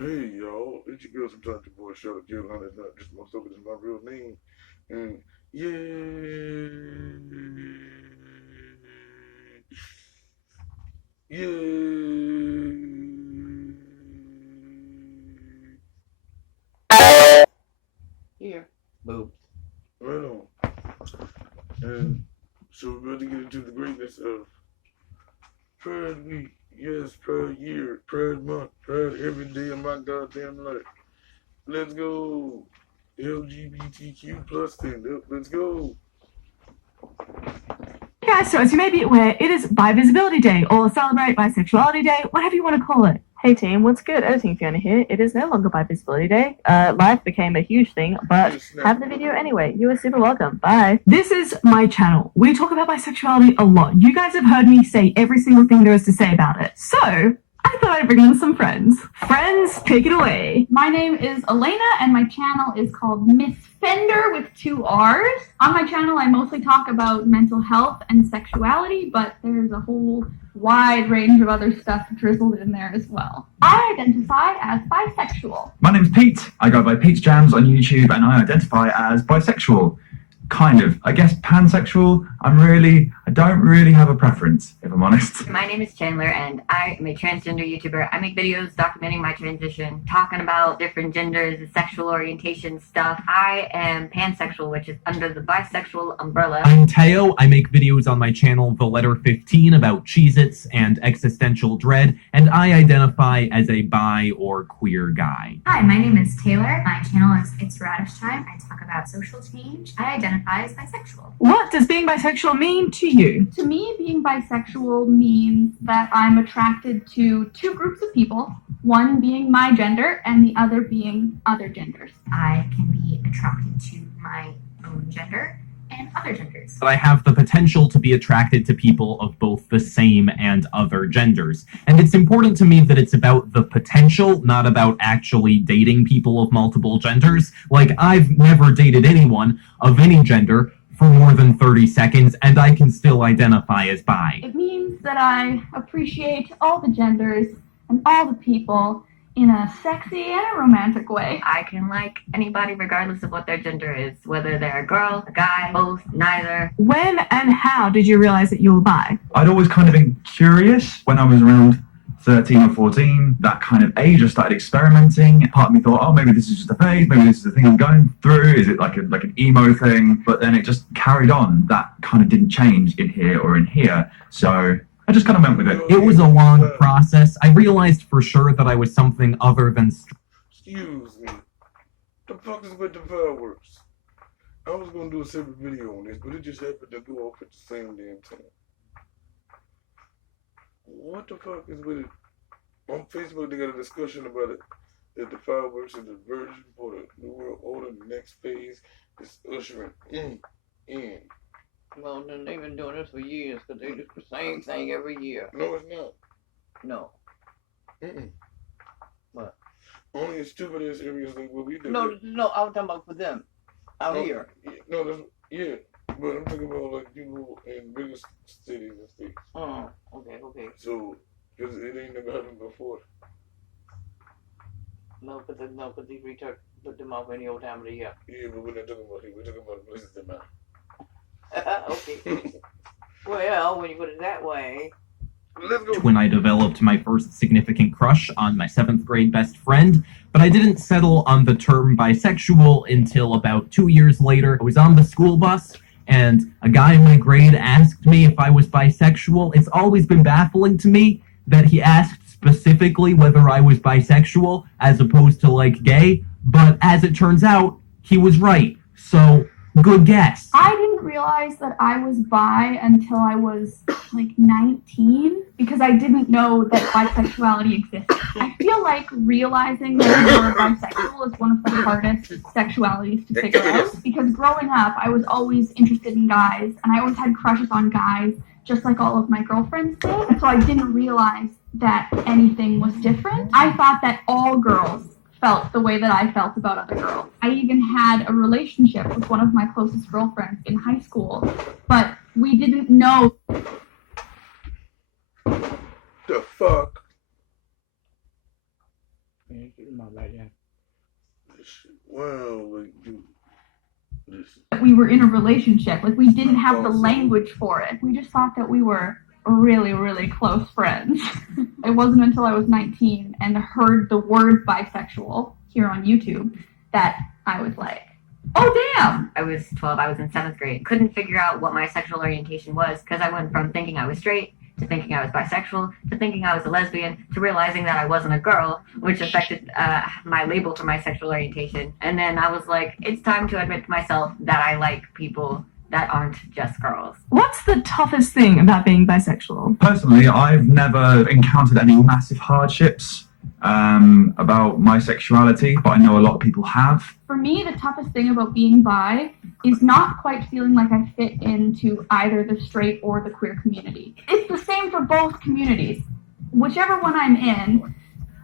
Hey y'all, it's your girl sometimes your boy Charlotte Carolina is not just motherfucker, it's my real name. And yeah, yeah. Here. Boobs. Right on. And so we're about to get into the greatness of Pride Week. Yes, Pride Year, Pride Month, Pride every day of my goddamn life. Let's go. LGBTQ plus stand up. Let's go. Hey guys, so as you may be aware, it is Bi Visibility Day or Celebrate Bisexuality Day, whatever you want to call it. Hey team, what's good? Editing Fiona here. It is no longer Bi Visibility Day. Life became a huge thing, but have the video anyway. You are super welcome. Bye. This is my channel. We talk about bisexuality a lot. You guys have heard me say every single thing there is to say about it. So, I thought I'd bring in some friends. Friends, take it away. My name is Elena, and my channel is called Miss Fender with 2 R's. On my channel, I mostly talk about mental health and sexuality, but there's a whole wide range of other stuff drizzled in there as well. I identify as bisexual. My name's Pete. I go by Pete's Jams on YouTube, and I identify as bisexual. Kind of. I guess pansexual. I don't really have a preference, if I'm honest. My name is Chandler, and I am a transgender YouTuber. I make videos documenting my transition, talking about different genders and sexual orientation stuff. I am pansexual, which is under the bisexual umbrella. I'm Teo. I make videos on my channel, The Letter 15, about Cheez-Its and existential dread, and I identify as a bi or queer guy. Hi, my name is Taylor. My channel is It's Radish Time. I talk about social change. I identify as bisexual. What does being bisexual mean to you? To me, being bisexual means that I'm attracted to 2 groups of people, one being my gender and the other being other genders. I can be attracted to my own gender and other genders. I have the potential to be attracted to people of both the same and other genders. And it's important to me that it's about the potential, not about actually dating people of multiple genders. Like, I've never dated anyone of any gender for more than 30 seconds, and I can still identify as bi. It means that I appreciate all the genders and all the people in a sexy and a romantic way. I can like anybody regardless of what their gender is, whether they're a girl, a guy, both, neither. When and how did you realize that you were bi? I'd always kind of been curious when I was around 13 or 14, that kind of age. I started experimenting. Part of me thought, oh, maybe this is just a phase, maybe this is the thing I'm going through. Is it like an emo thing? But then it just carried on. That kind of didn't change in here or in here. So I just kind of went with it. It was a long process. I realized for sure that I was something other than Excuse me. The fuck is with the fireworks? I was gonna do a separate video on this, but it just happened to go off at the same damn time. What the fuck is with it? On Facebook, they got a discussion about it. That the fireworks is the version for the New World Order. The next phase is ushering in. Well, then they've been doing this for years because they do the same thing every year. No, it's not. No. Mm-mm. What? Only in stupid ass areas like what we do. No, I was talking about for them. Out here. No, that's, yeah. But I'm talking about like people in bigger cities and states. Oh, okay. So, cause it ain't never happened before. No, but these retards put them off any old time of the year. Yeah, but we're not talking about here. We're talking about places that matter. Okay. Well, when you put it that way. Let's go. when I developed my first significant crush on my 7th grade best friend, but I didn't settle on the term bisexual until about 2 years later. I was on the school bus, and a guy in my grade asked me if I was bisexual. It's always been baffling to me that he asked specifically whether I was bisexual as opposed to, like, gay, but as it turns out, he was right. So, good guess. I didn't realize that I was bi until I was like 19 because I didn't know that bisexuality existed. I feel like realizing that you are bisexual is one of the hardest sexualities to figure out because growing up I was always interested in guys and I always had crushes on guys just like all of my girlfriends did. And so I didn't realize that anything was different. I thought that all girls felt the way that I felt about other girls. I even had a relationship with one of my closest girlfriends in high school, but we didn't know. The fuck? Yeah, she's my right, yeah. Well, like, dude, listen. That we were in a relationship. Like, we didn't have the language for it. We just thought that we were really, really close friends. It wasn't until I was 19 and heard the word bisexual here on YouTube that I was like, oh, damn! I was 12, I was in 7th grade. Couldn't figure out what my sexual orientation was because I went from thinking I was straight to thinking I was bisexual to thinking I was a lesbian to realizing that I wasn't a girl, which affected my label for my sexual orientation. And then I was like, it's time to admit to myself that I like people that aren't just girls. What's the toughest thing about being bisexual? Personally, I've never encountered any massive hardships about my sexuality, but I know a lot of people have. For me, the toughest thing about being bi is not quite feeling like I fit into either the straight or the queer community. It's the same for both communities. Whichever one I'm in,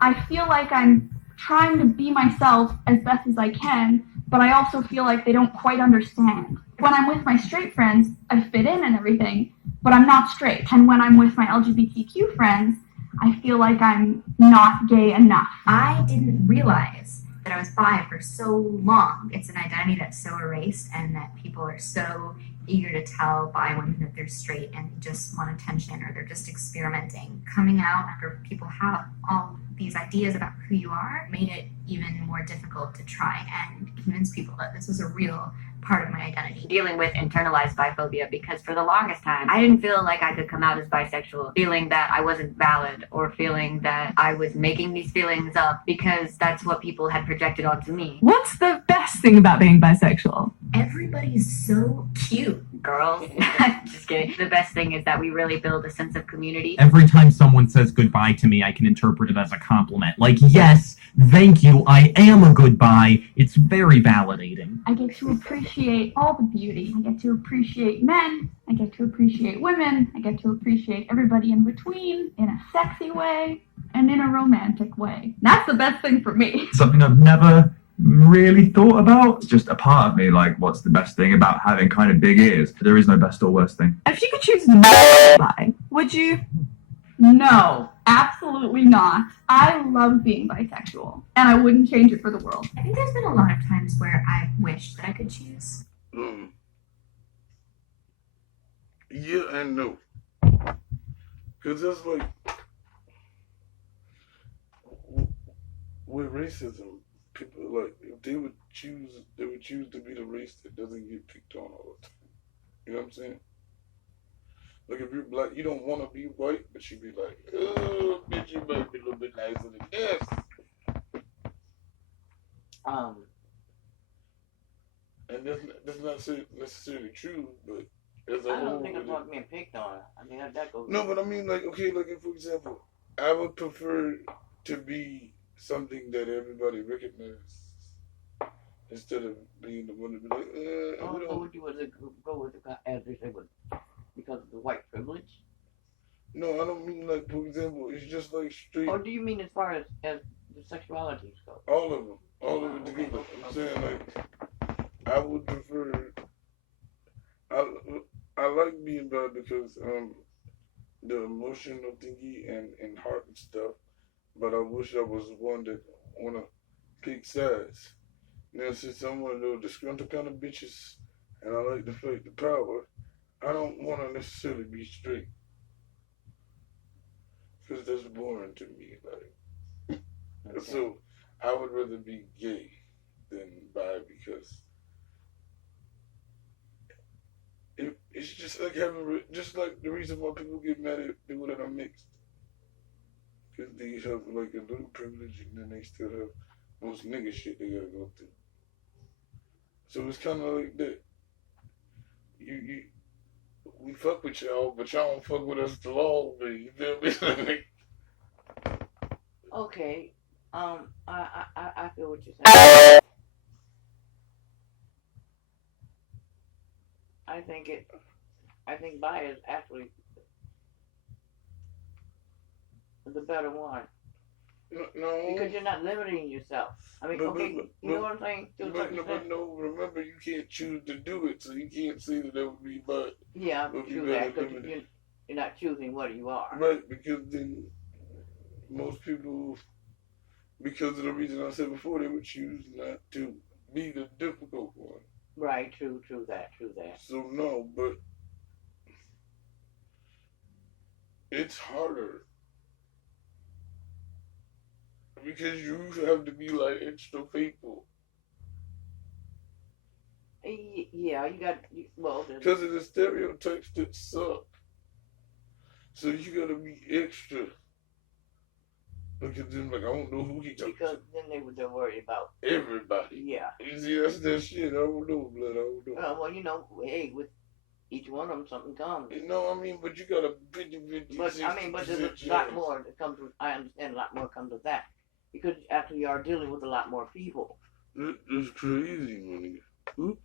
I feel like I'm trying to be myself as best as I can, but I also feel like they don't quite understand. When I'm with my straight friends, I fit in and everything, but I'm not straight. And when I'm with my LGBTQ friends, I feel like I'm not gay enough. I didn't realize that I was bi for so long. It's an identity that's so erased and that people are so eager to tell bi women that they're straight and just want attention or they're just experimenting. Coming out after people have all these ideas about who you are made it even more difficult to try and convince people that this was a real part of my identity. Dealing with internalized biphobia because for the longest time, I didn't feel like I could come out as bisexual, feeling that I wasn't valid or feeling that I was making these feelings up because that's what people had projected onto me. What's the best thing about being bisexual? Everybody's so cute. Girls, just kidding. The best thing is that we really build a sense of community. Every time someone says goodbye to me, I can interpret it as a compliment. Like, yes, thank you, I am a goodbye. It's very validating. I get to appreciate all the beauty. I get to appreciate men. I get to appreciate women. I get to appreciate everybody in between in a sexy way and in a romantic way. That's the best thing for me. Something I've never really thought about. It's just a part of me, like, what's the best thing about having kind of big ears? There is no best or worst thing. If you could choose not to bi, would you? No, absolutely not. I love being bisexual, and I wouldn't change it for the world. I think there's been a lot of times where I wished that I could choose. Yeah and no. Because that's like, with racism, people, like, if they would choose to be the race that doesn't get picked on all the time. You know what I'm saying? Like, if you're black, you don't want to be white, but you be like, oh, bitch, you might be a little bit nicer than this. And that's not necessarily true, but as a I whole. don't think about being picked on. I mean, that goes. No, but I mean, like, okay, like, if, for example, I would prefer to be something that everybody recognizes instead of being the one to be like, So would you go with the, as they say, because of the white privilege? No, I don't mean, like, for example, it's just like straight. Or do you mean as far as the sexualities go? All of it together. I'm saying, like, I would prefer. I like being bi because the emotional thingy and heart and stuff, but I wish I was one that wanna pick sides. Now, since I'm one of those disgruntled kind of bitches, and I like to fight the power, I don't want to necessarily be straight, because that's boring to me. Like, okay. So I would rather be gay than bi because it's just like just like the reason why people get mad at people that are mixed, because they have like a little privilege and then they still have most nigga shit they gotta go through. So it's kind of like that. We fuck with y'all, but y'all don't fuck with us the long way. You feel me? Okay. I feel what you're saying. I think bi is actually the better one. No. Because you're not limiting yourself. I mean, you know what I'm saying? No, remember, you can't choose to do it, so you can't say that would be bi. Yeah, true that, because you're not choosing what you are. Right, because then most people, because of the reason I said before, they would choose not to be the difficult one. Right, true that. So no, but it's harder because you have to be like extra faithful Yeah, well, because of the stereotypes that suck. So you gotta be extra because then like I don't know who he talking because to. then they're worried about Everybody. yeah. You see, that's that shit. I don't know, blood. I don't know. Well, hey, with each one of them, something comes. You know what I mean? But you got a 50-50. But there's a lot more that comes with. I understand a lot more comes with that because actually you are dealing with a lot more people. It's crazy, man. Oops.